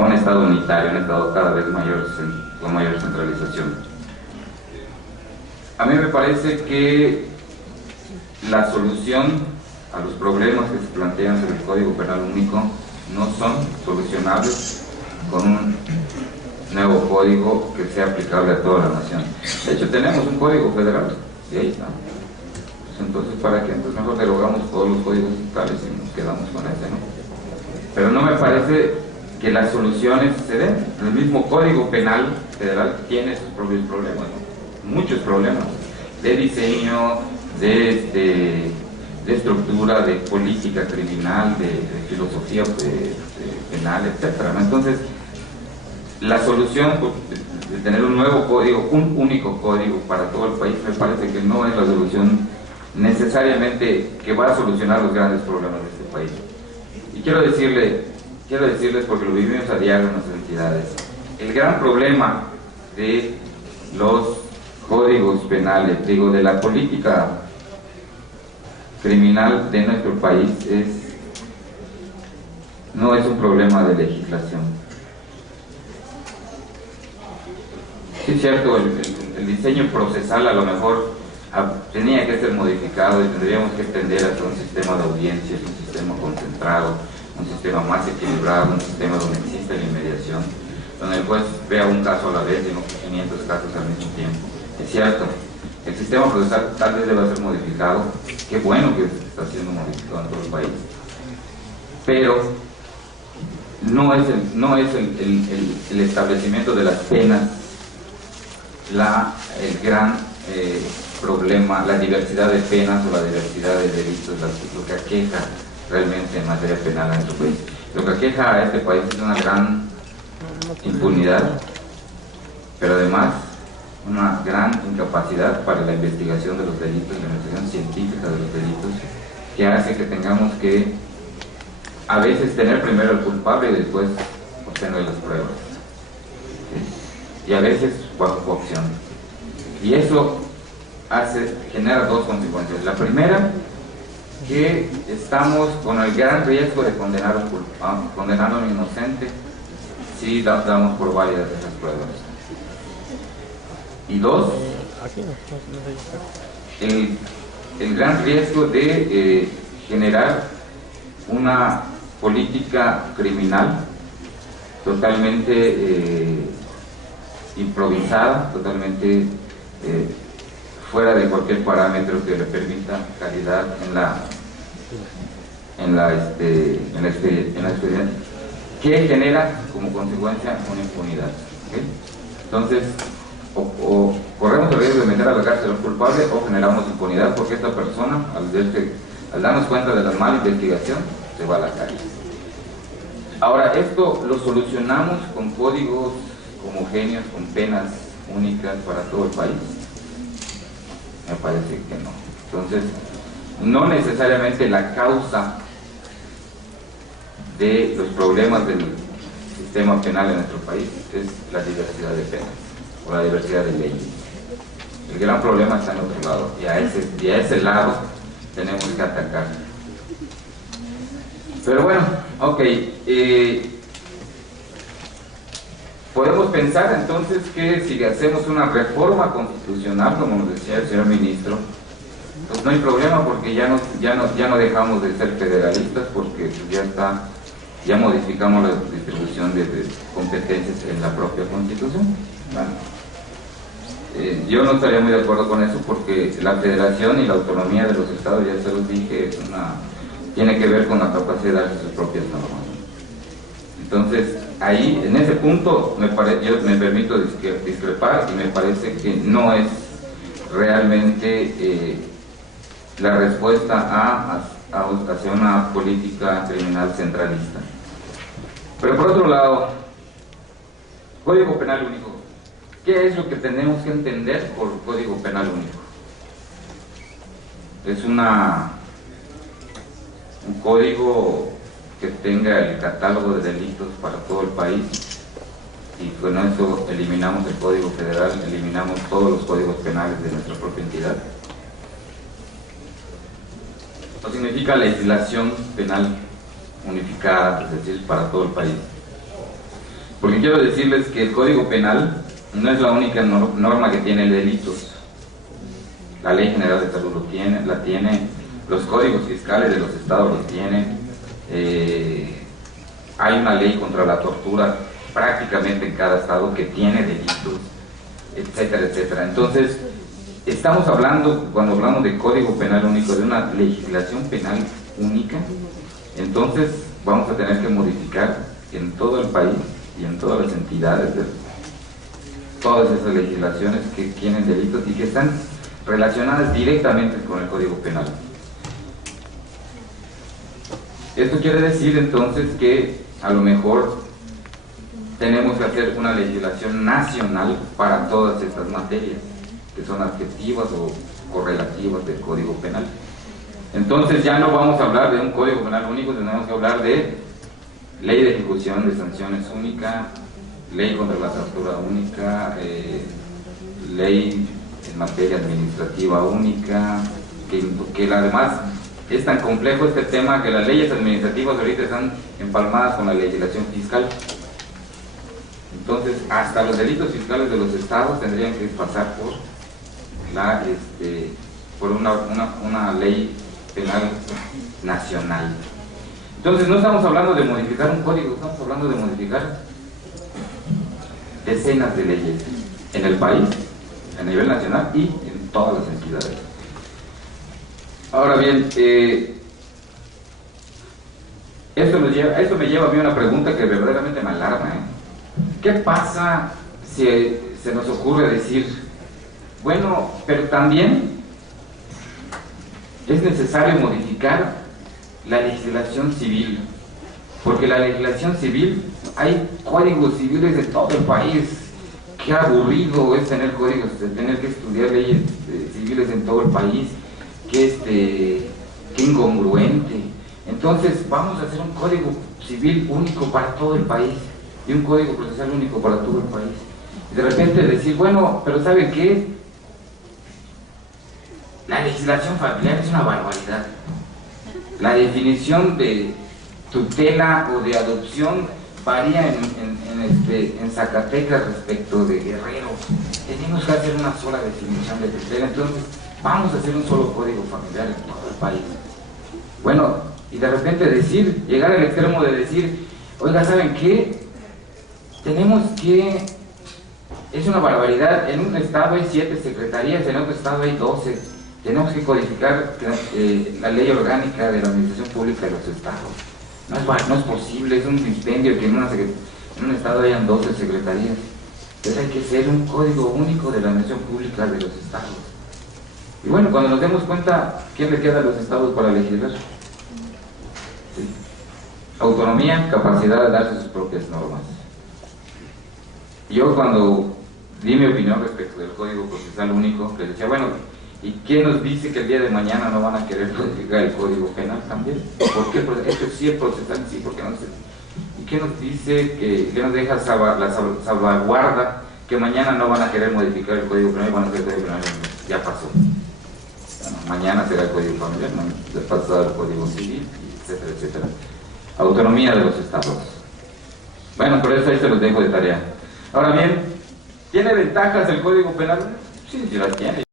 un estado unitario, un estado cada vez con mayor centralización. A mí me parece que la solución a los problemas que se plantean sobre el Código Penal único no son solucionables con un nuevo código que sea aplicable a toda la nación. De hecho, tenemos un código federal y ahí está. Pues entonces, ¿para qué? Entonces mejor derogamos todos los códigos estatales y nos quedamos con ese, ¿no? Pero no me parece que las soluciones se den. El mismo Código Penal federal tiene sus propios problemas, ¿no? Muchos problemas de diseño, de estructura, de política criminal, de filosofía penal, etc. Entonces, la solución de tener un nuevo código, un único código para todo el país, me parece que no es la solución necesariamente que va a solucionar los grandes problemas de este país. Y quiero decirles porque lo vivimos a diario en nuestras entidades, el gran problema de los códigos penales, digo, de la política criminal de nuestro país no es un problema de legislación. Sí, es cierto, el diseño procesal a lo mejor tenía que ser modificado y tendríamos que tender hacia un sistema de audiencias, un sistema concentrado, un sistema más equilibrado, un sistema donde existe la inmediación, donde el juez vea un caso a la vez y no 500 casos al mismo tiempo. Es cierto, el sistema procesal tal vez deba ser modificado, qué bueno que se está siendo modificado en todo el país, pero no es el establecimiento de las penas el gran problema, la diversidad de penas o la diversidad de delitos, lo que aqueja realmente en materia penal a nuestro país. Lo que aqueja a este país es una gran impunidad, pero además una gran incapacidad para la investigación de los delitos, la investigación científica de los delitos, que hace que tengamos que a veces tener primero el culpable y después obtener las pruebas, ¿sí? Y a veces bajo coacción. Y eso genera dos consecuencias. La primera, que estamos con el gran riesgo de condenar a un inocente si damos por válidas esas pruebas. Y dos, el gran riesgo de generar una política criminal totalmente improvisada, totalmente fuera de cualquier parámetro que le permita calidad en la expediente, que genera como consecuencia una impunidad, ¿okay? Entonces, o corremos el riesgo de meter a la cárcel a un culpable o generamos impunidad porque esta persona, al darnos cuenta de la mala investigación, se va a la calle. Ahora, esto lo solucionamos con códigos homogéneos, con penas únicas para todo el país. Me parece que no. Entonces, no necesariamente la causa de los problemas del sistema penal en nuestro país es la diversidad de penas o la diversidad de leyes. El gran problema está en otro lado, y a ese lado tenemos que atacar. Pero bueno, ok, podemos pensar entonces que si hacemos una reforma constitucional, como nos decía el señor ministro, pues no hay problema porque ya no dejamos de ser federalistas, porque ya modificamos la distribución de competencias en la propia Constitución. Bueno, yo no estaría muy de acuerdo con eso porque la federación y la autonomía de los estados, ya se los dije, tiene que ver con la capacidad de darse sus propias normas. Entonces, ahí, en ese punto, yo me permito discrepar y me parece que no es realmente la respuesta hacia una política criminal centralista. Pero por otro lado, Código Penal Único. ¿Qué es lo que tenemos que entender por Código Penal Único? Es un código que tenga el catálogo de delitos para todo el país, y con eso eliminamos el Código Federal, eliminamos todos los códigos penales de nuestra propia entidad. Esto significa legislación penal unificada, es decir, para todo el país. Porque quiero decirles que el Código Penal no es la única norma que tiene delitos. La Ley General de Salud la tiene, los códigos fiscales de los estados los tienen, hay una ley contra la tortura prácticamente en cada estado que tiene delitos, etcétera, etcétera. Entonces, estamos hablando, cuando hablamos de Código Penal Único, de una legislación penal única. Entonces vamos a tener que modificar en todo el país y en todas las entidades todas esas legislaciones que tienen delitos y que están relacionadas directamente con el Código Penal. Esto quiere decir entonces que a lo mejor tenemos que hacer una legislación nacional para todas estas materias, que son adjetivas correlativas del Código Penal. Entonces ya no vamos a hablar de un Código Penal único, tenemos que hablar de ley de ejecución de sanciones única, ley contra la tortura única, ley en materia administrativa única, que además es tan complejo este tema que las leyes administrativas ahorita están empalmadas con la legislación fiscal. Entonces, hasta los delitos fiscales de los estados tendrían que pasar por una ley penal nacional. Entonces, no estamos hablando de modificar un código, estamos hablando de modificar decenas de leyes en el país, a nivel nacional y en todas las entidades. Ahora bien, esto me lleva a mí una pregunta que verdaderamente me alarma. ¿Qué pasa si se nos ocurre decir, bueno, pero también es necesario modificar la legislación civil? Porque la legislación civil, hay códigos civiles de todo el país. Qué aburrido es tener códigos, tener que estudiar leyes civiles en todo el país. Qué incongruente. Entonces vamos a hacer un código civil único para todo el país y un código procesal único para todo el país. Y de repente decir, bueno, pero ¿saben qué? La legislación familiar es una barbaridad. La definición de tutela o de adopción varía en Zacatecas respecto de Guerrero. Tenemos que hacer una sola definición de tutela, entonces vamos a hacer un solo código familiar en todo el país. Bueno, y de repente llegar al extremo de decir, oiga, ¿saben qué? Es una barbaridad, en un estado hay 7 secretarías, en otro estado hay 12. Tenemos que codificar la ley orgánica de la administración pública de los estados. No es posible, es un dispendio que en un estado hayan 12 secretarías. Entonces hay que hacer un código único de la administración pública de los estados. Y bueno, cuando nos demos cuenta, ¿quién le queda a los estados para legislar? Sí. Autonomía, capacidad de darse sus propias normas. Yo cuando di mi opinión respecto del Código Procesal Único, les decía, bueno, ¿y quién nos dice que el día de mañana no van a querer modificar el Código Penal también? ¿Por qué? Esto sí es procesal, sí, porque no sé. ¿Y qué nos dice, qué nos deja la salvaguarda que mañana no van a querer modificar el Código Penal y van a hacer el Código Penal? Ya pasó. Bueno, mañana será el Código Familiar, después será el Código Civil, etcétera, etcétera. Autonomía de los estados. Bueno, pero eso ahí se los dejo de tarea. Ahora bien, ¿tiene ventajas el Código Penal? Sí, sí las tiene.